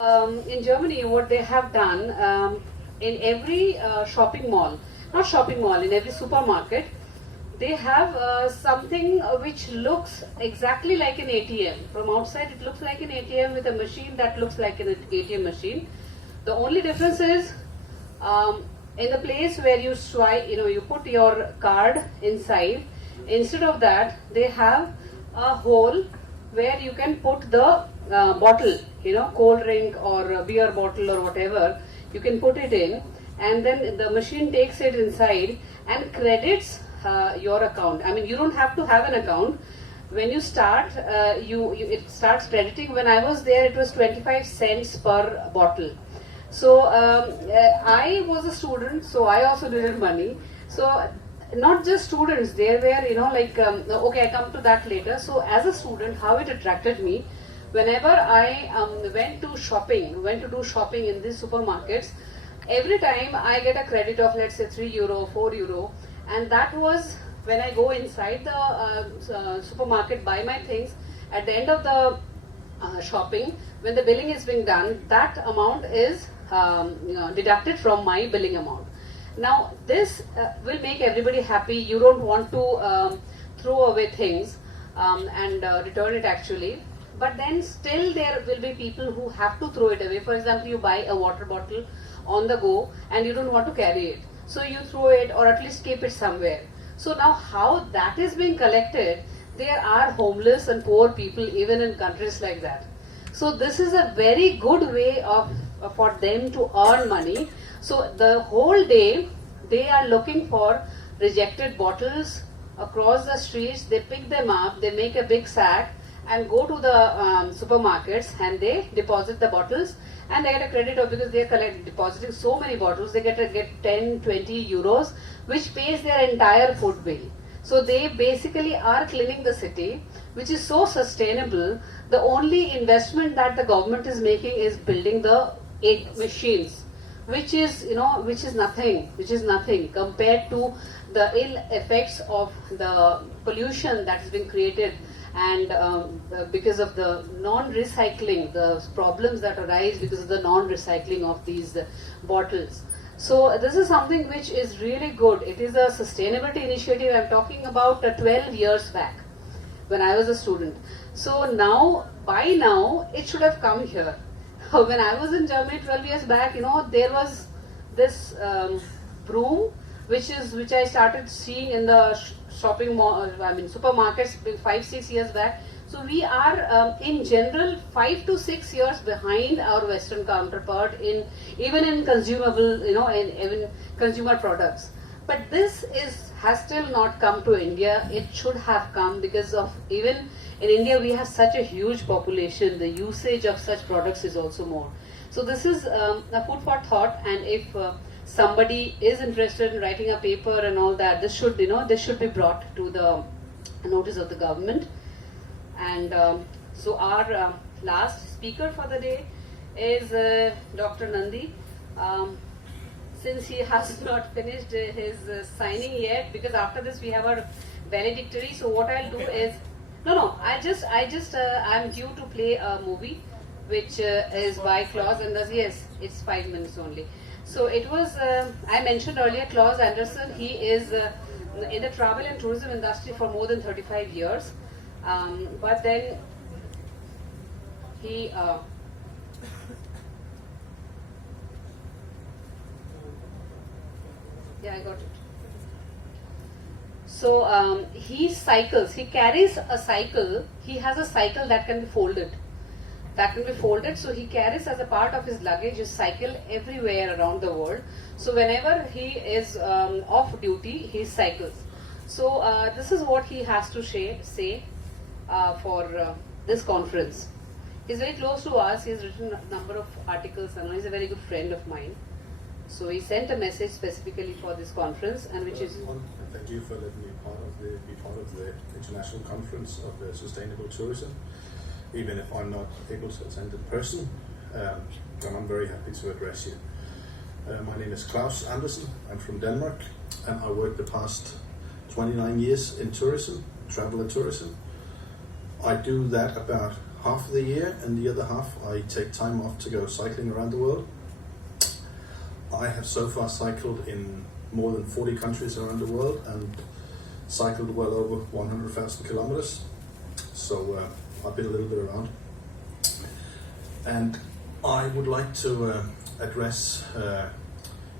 In Germany, what they have done, in every shopping mall, not shopping mall, in every supermarket, they have something which looks exactly like an ATM. From outside, it looks like an ATM with a machine that looks like an ATM machine. The only difference is, in the place where you swipe, you put your card inside. Instead of that, they have a hole where you can put the bottle, cold drink or a beer bottle or whatever. You can put it in, and then the machine takes it inside and credits your account. I mean, you don't have to have an account. When you start, it starts crediting. When I was there, it was 25 cents per bottle. So I was a student, so I also needed money. So not just students, there were, okay, I come to that later. So as a student, how it attracted me, whenever I went to do shopping in these supermarkets, every time I get a credit of, let's say, €3, €4, and that was when I go inside the supermarket, buy my things. At the end of the shopping, when the billing is being done, that amount is deducted from my billing amount. Now this will make everybody happy. You don't want to throw away things and return it actually. But then still there will be people who have to throw it away. For example, you buy a water bottle on the go and you don't want to carry it. So you throw it or at least keep it somewhere. So now how that is being collected, there are homeless and poor people even in countries like that. So this is a very good way for them to earn money. So the whole day they are looking for rejected bottles across the streets. They pick them up, they make a big sack and go to the supermarkets and they deposit the bottles and they get a credit of, because they are depositing so many bottles, they get 10, 20 euros, which pays their entire food bill. So they basically are cleaning the city, which is so sustainable. The only investment that the government is making is building the 8 machines, which is nothing compared to the ill effects of the pollution that has been created, and because of the non-recycling, the problems that arise because of the non-recycling of these bottles. So this is something which is really good. It is a sustainability initiative. I'm talking about 12 years back when I was a student. So now, by now, it should have come here. When I was in Germany 12 years back, there was this broom which I started seeing in the shopping mall, supermarkets 5-6 years back. So we are in general 5 to 6 years behind our Western counterpart even in consumable, in consumer products. But this has still not come to India. It should have come, because of, even in India we have such a huge population. The usage of such products is also more. So this is a food for thought, and if somebody is interested in writing a paper and all that, this should be brought to the notice of the government. And so our last speaker for the day is Dr. Nandi. Since he has not finished his signing yet, because after this we have our valedictory. So what I'll do is, I'm due to play a movie which is by Claus Anders. Yes, it's 5 minutes only. So it was, I mentioned earlier, Claus Anderson. He is in the travel and tourism industry for more than 35 years. But then he yeah, I got it. So he cycles. He carries a cycle. He has a cycle that can be folded. So he carries as a part of his luggage his cycle everywhere around the world. So whenever he is off duty, he cycles. So this is what he has to say for this conference. He's very close to us. He has written a number of articles, and he's a very good friend of mine. So he sent a message specifically for this conference, and which is. Thank you for letting me be part of the international conference of sustainable tourism, even if I'm not able to attend in person. And I'm very happy to address you. My name is Klaus Andersen. I'm from Denmark, and I worked the past 29 years in tourism, travel and tourism. I do that about half of the year, and the other half I take time off to go cycling around the world. I have so far cycled in more than 40 countries around the world and cycled well over 100,000 kilometers. So I've been a little bit around. And I would like to address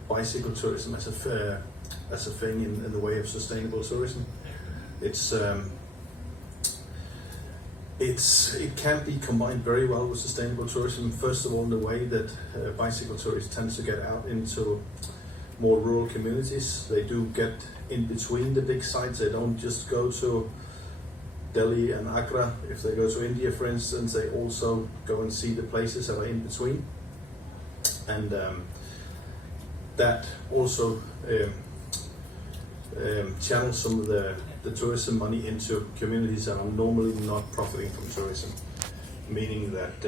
bicycle tourism as a thing in the way of sustainable tourism. It can be combined very well with sustainable tourism. First of all, in the way that bicycle tourists tend to get out into more rural communities. They do get in between the big sites. They don't just go to Delhi and Agra. If they go to India, for instance, they also go and see the places that are in between. And that also channels some of the tourism money into communities that are normally not profiting from tourism, meaning that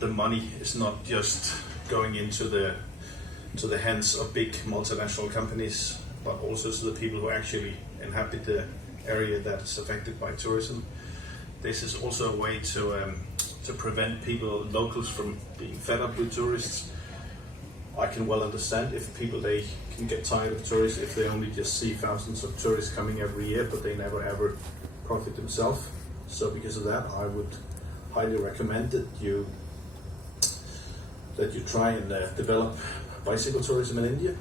the money is not just going into the hands of big multinational companies, but also to the people who actually inhabit the area that is affected by tourism. This is also a way to prevent locals from being fed up with tourists. I can well understand if people, they can get tired of tourists if they only just see thousands of tourists coming every year, but they never ever profit themselves. So because of that, I would highly recommend that you try and develop bicycle tourism in India.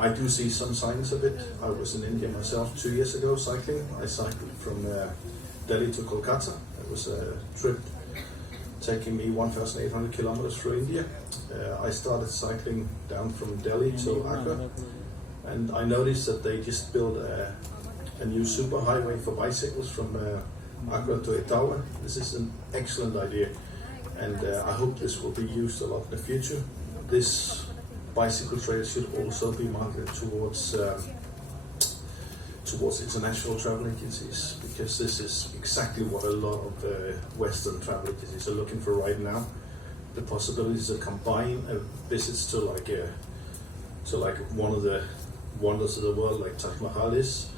I do see some signs of it. I was in India myself 2 years ago cycling. I cycled from Delhi to Kolkata. It was a trip taking me 1,800 kilometers through India. I started cycling down from Delhi to Agra, and I noticed that they just built a new super highway for bicycles from Agra to Etawah. This is an excellent idea, and I hope this will be used a lot in the future. This bicycle trail should also be marketed towards international travel agencies, because this is exactly what a lot of Western travel agencies are looking for right now. The possibilities to combine visits to like one of the wonders of the world, like Taj Mahal is,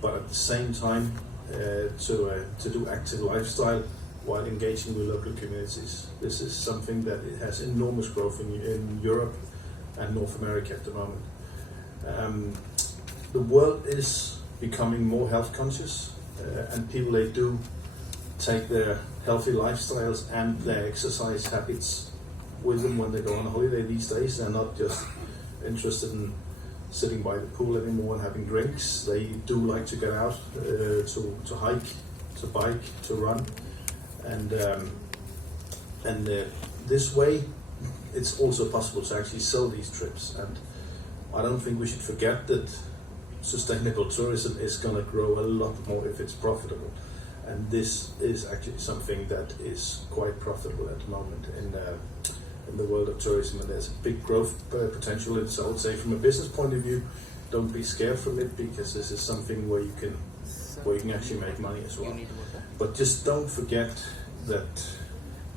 but at the same time to do active lifestyle while engaging with local communities. This is something that it has enormous growth in Europe and North America at the moment. The world is becoming more health conscious, and people, they do take their healthy lifestyles and their exercise habits with them when they go on a holiday these days. They're not just interested in sitting by the pool anymore and having drinks. They do like to get out to hike, to bike, to run, and this way it's also possible to actually sell these trips. And I don't think we should forget that sustainable tourism is going to grow a lot more if it's profitable, and this is actually something that is quite profitable at the moment in the world of tourism, and there's a big growth potential in it. So I would say, from a business point of view, don't be scared from it, because this is something where you can actually make money as well. But just don't forget that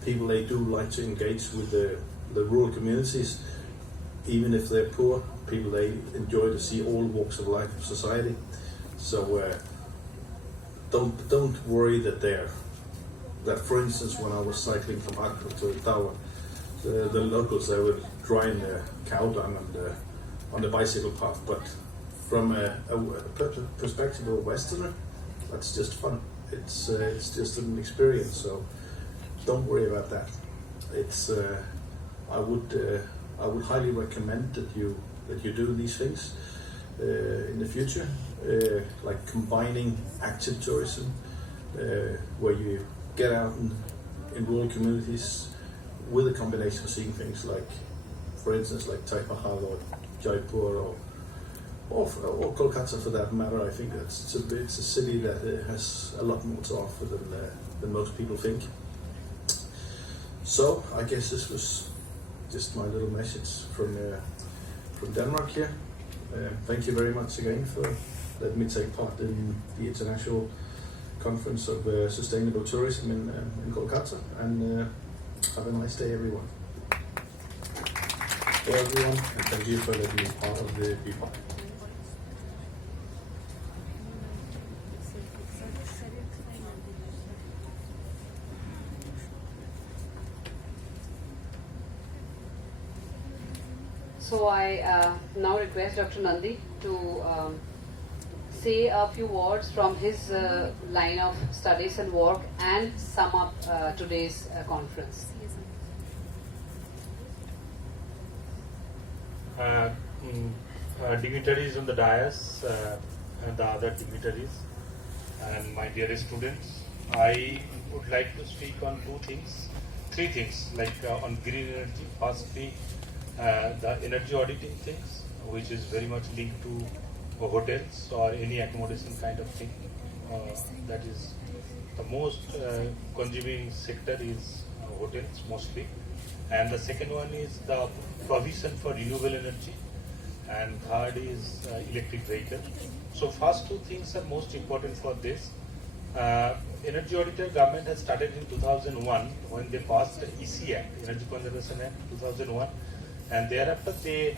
people, they do like to engage with the rural communities, even if they're poor. People, they enjoy to see all walks of life of society. So don't worry that for instance, when I was cycling from Agra to Etawah, the locals, they were drying their cow dung on the bicycle path. But from a perspective of a Westerner, that's just fun. It's just an experience. So don't worry about that. I would highly recommend that you do these things in the future, like combining active tourism, where you get out in rural communities with a combination of seeing things like, for instance, like Taj Mahal or Jaipur or Kolkata for that matter. I think it's a city that has a lot more to offer than most people think. So I guess this was just my little message from Denmark here. Thank you very much again for letting me take part in the International Conference of Sustainable Tourism in Kolkata, and have a nice day, everyone. Hello everyone, and thank you for letting me be part of the BPOC. So I now request Dr. Nandi to say a few words from his line of studies and work and sum up today's conference. Dignitaries on the dais and the other dignitaries and my dear students, I would like to speak on three things, like on green energy. Firstly, the energy auditing things, which is very much linked to hotels or any accommodation kind of thing. That is the most consuming sector is hotels mostly. And the second one is the provision for renewable energy, and third is electric vehicle. So first two things are most important for this. Energy auditor government has started in 2001 when they passed the EC Act, Energy Conservation Act 2001, and thereafter they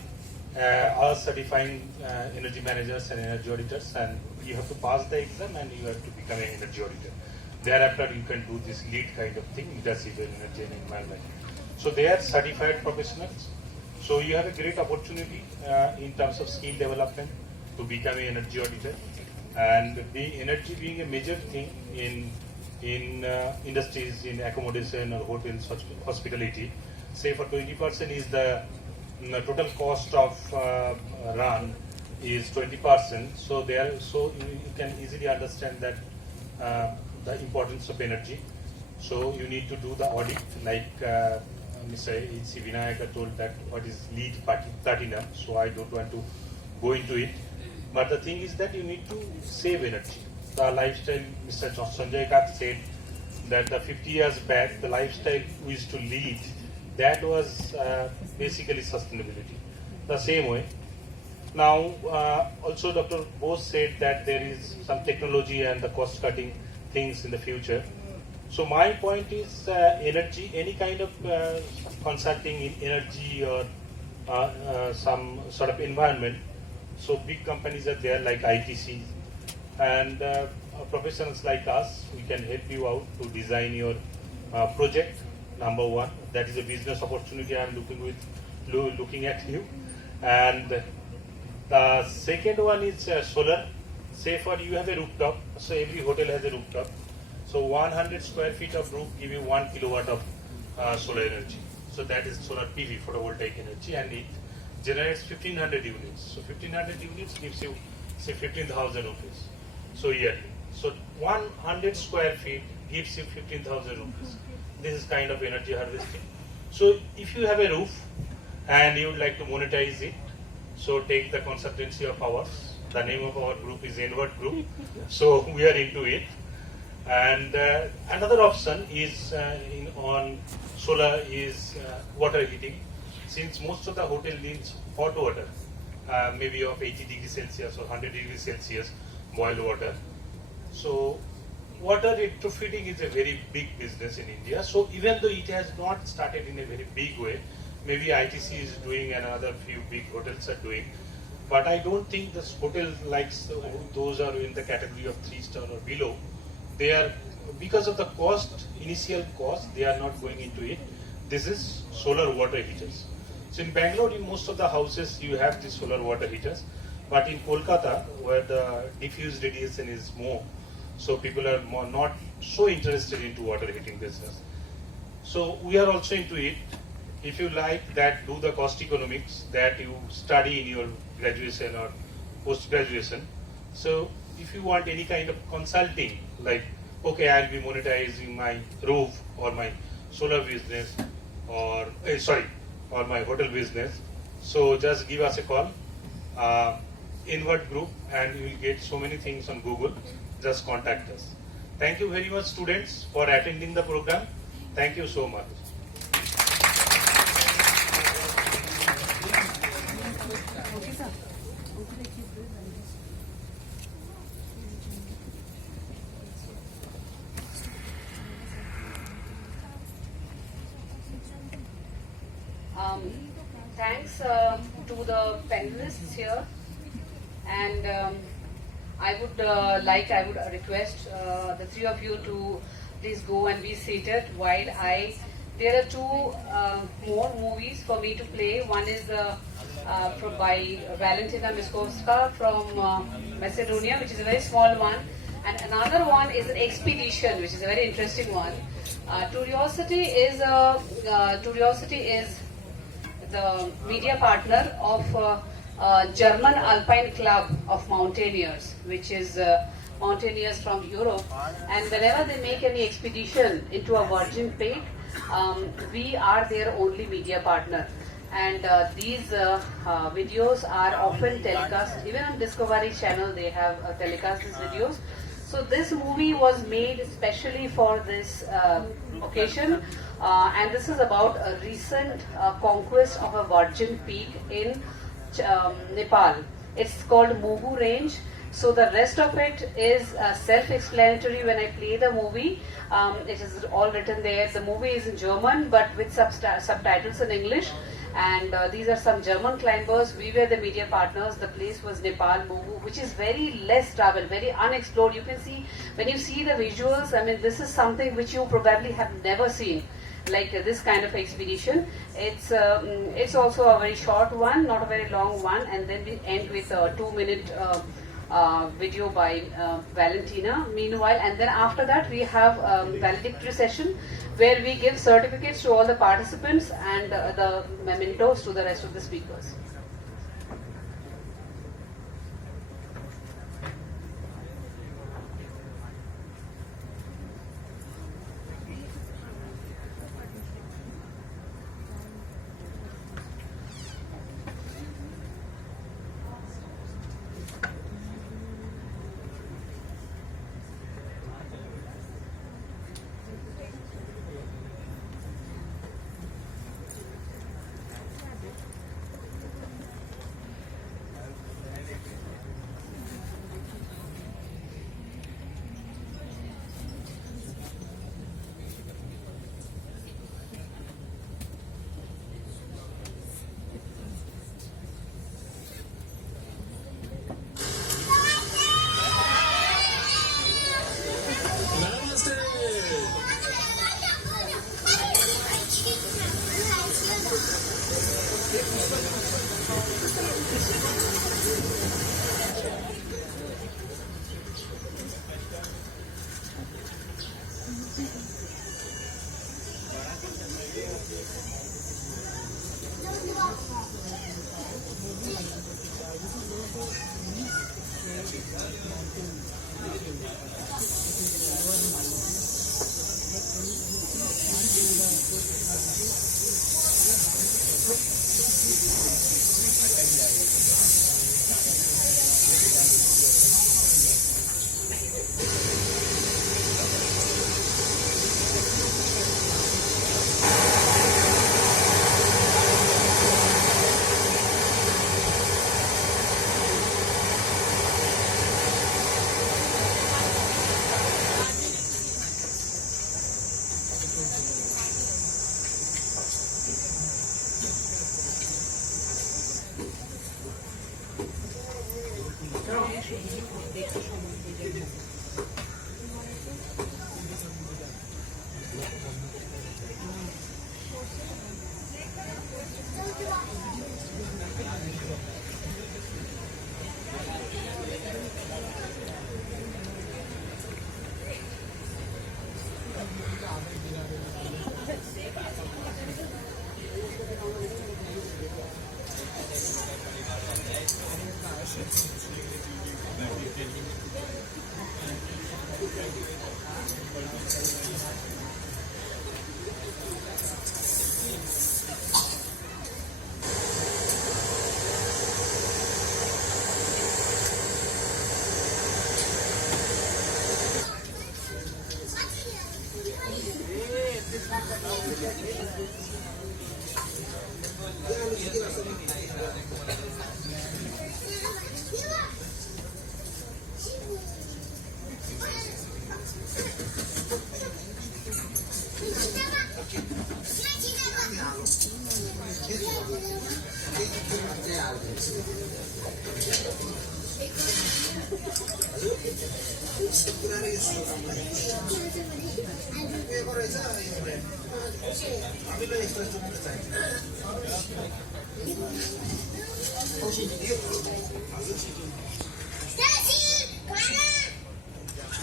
are certifying energy managers and energy auditors, and you have to pass the exam and you have to become an energy auditor. Thereafter you can do this lead kind of thing, leadership in energy and environment. So they are certified professionals. So you have a great opportunity in terms of skill development to become an energy auditor. And the energy being a major thing in industries, in accommodation or hotels, hospitality, say for 20% is the total cost of run is 20%. So you can easily understand that the importance of energy. So you need to do the audit, like Mr. H.C. Vinayaka told that what is lead platinum. So I don't want to go into it. But the thing is that you need to save energy. The lifestyle, Mr. Sanjay Kak said that the 50 years back, the lifestyle we used to lead, that was basically sustainability. The same way. Now, also Dr. Bose said that there is some technology and the cost cutting things in the future. So my point is energy, any kind of consulting in energy or some sort of environment. So big companies are there like ITC, and professionals like us, we can help you out to design your project. Number one, that is a business opportunity I am looking at you. And the second one is solar. Say for you have a rooftop, so every hotel has a rooftop. So 100 square feet of roof give you 1 kilowatt of solar energy. So that is solar PV, photovoltaic energy, and it generates 1500 units. So 1500 units gives you say 15,000 rupees. So yearly. So 100 square feet gives you 15,000 rupees. This is kind of energy harvesting. So if you have a roof and you would like to monetize it, so take the consultancy of ours. The name of our group is Invert Group. So we are into it. And another option is on solar is water heating. Since most of the hotel needs hot water, maybe of 80 degrees Celsius or 100 degrees Celsius boiled water. So water retrofitting is a very big business in India. So even though it has not started in a very big way, maybe ITC is doing and another few big hotels are doing. But I don't think this hotel likes those are in the category of 3-star or below. They are, because of the cost, initial cost, they are not going into it. This is solar water heaters. So in Bangalore, in most of the houses, you have these solar water heaters. But in Kolkata, where the diffuse radiation is more, so people are not so interested into water heating business. So we are also into it. If you like that, do the cost economics that you study in your graduation or post-graduation. So if you want any kind of consulting, like, okay, I'll be monetizing my roof or my solar business or, or my hotel business. So just give us a call, Invert Group, and you will get so many things on Google. Just contact us. Thank you very much, students, for attending the program. Thank you so much. Thanks to the panelists here, and I would request the three of you to please go and be seated while I There are two more movies for me to play. One is by Valentina Miskovska from Macedonia, which is a very small one, and another one is an expedition, which is a very interesting one. Curiosity is the media partner of German Alpine Club of Mountaineers, which is mountaineers from Europe. And whenever they make any expedition into a virgin peak, we are their only media partner. And these videos are often telecast, even on Discovery Channel they have telecast these videos. So this movie was made specially for this occasion, and this is about a recent conquest of a virgin peak in Nepal. It's called Mugu Range. So the rest of it is self-explanatory. When I play the movie, it is all written there. The movie is in German, but with subtitles in English. And these are some German climbers. We were the media partners. The place was Nepal, Mugu, which is very less traveled, very unexplored. You can see, when you see the visuals, I mean, this is something which you probably have never seen, like this kind of expedition. It's also a very short one, not a very long one. And then we end with a 2-minute video by Valentina meanwhile, and then after that we have valedictory session where we give certificates to all the participants and the mementos to the rest of the speakers.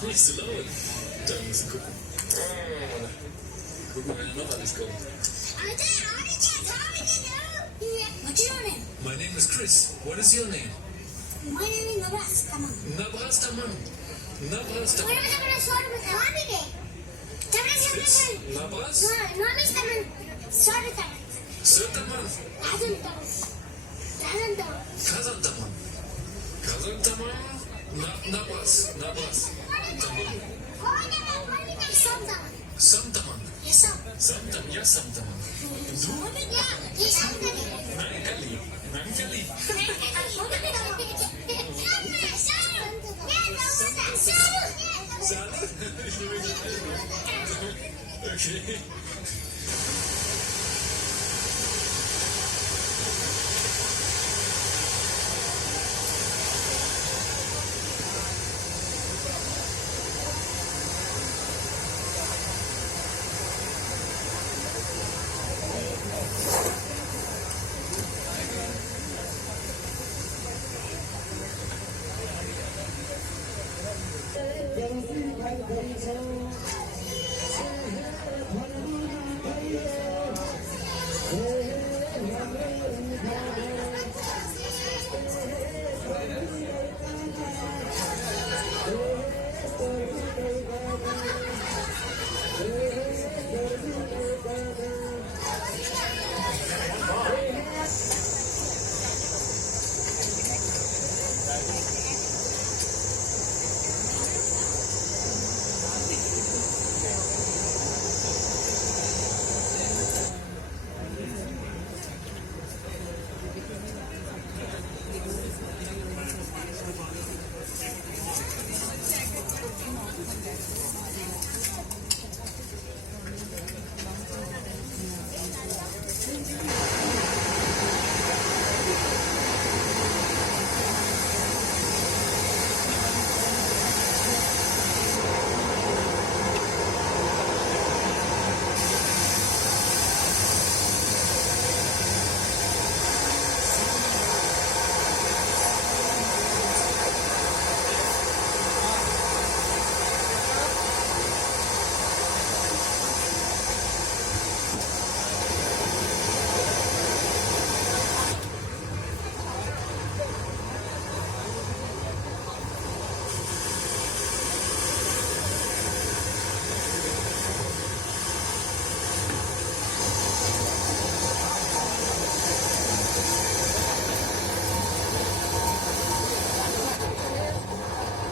Nicht so laut. Da müssen gucken. Gucken, wer noch alles kommt. What's your name? My name is Chris. What is your name? My name is Nabas. Come on. Nabrastaman. Nabrastaman. What am I start with? Nabras? Nabas Taman. Start with Taman. Sötaman. Kazan Taman. Kazan Taman. Kazantaman. Kazantaman. Nabras. Nabras. Taman. Sam Taman. Samtaman. Yes, Sam. Samtam. Ja, Samtaman. Du? Yes, Sam Taman. Nein, Kelly. Nein, Kelly. Sally? Okay. There was